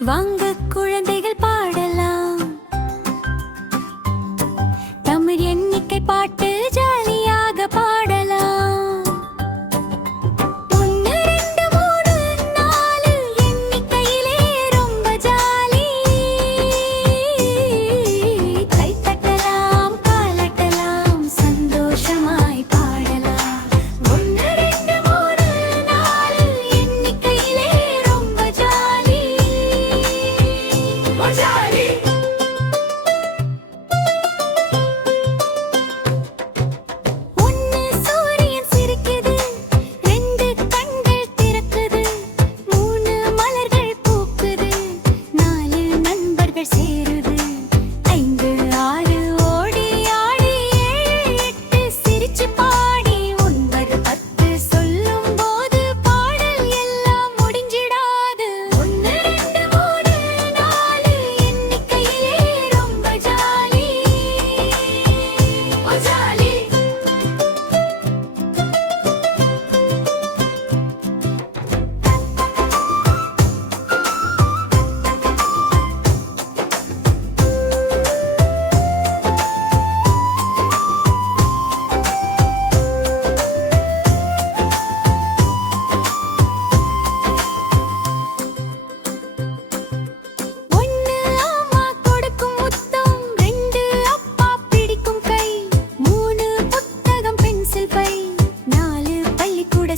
வாங்க குழந்தைகள் பாடலாம் தமிழ் எண்ணிக்கை பாட்டு ஜாலியாக பாடலாம். 1 2 3 4 எண்ணிக்கையிலே ரொம்ப ஜாலி. கை தட்டலாம் காலட்டலாம் சந்தோஷமாய் பாடலாம். 1 2 3 4 எண்ணிக்கையிலே ரொம்ப ஜாலி. ஜாலி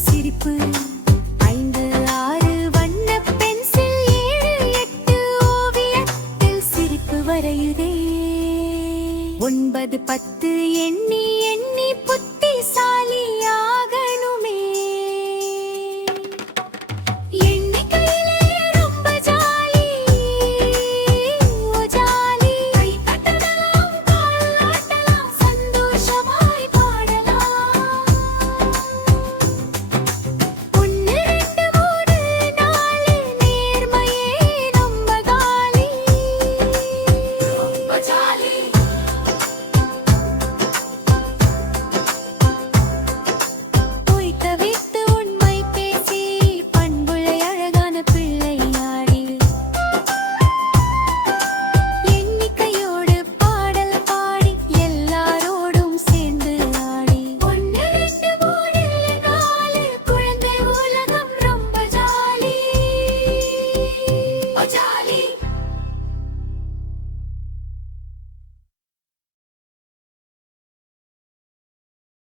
சிரிப்பு 5 6 வண்ண பென்சில் 7 8 ஓவியத்தில் சிரிப்பு வரையுதே. 9 10 எண்ணி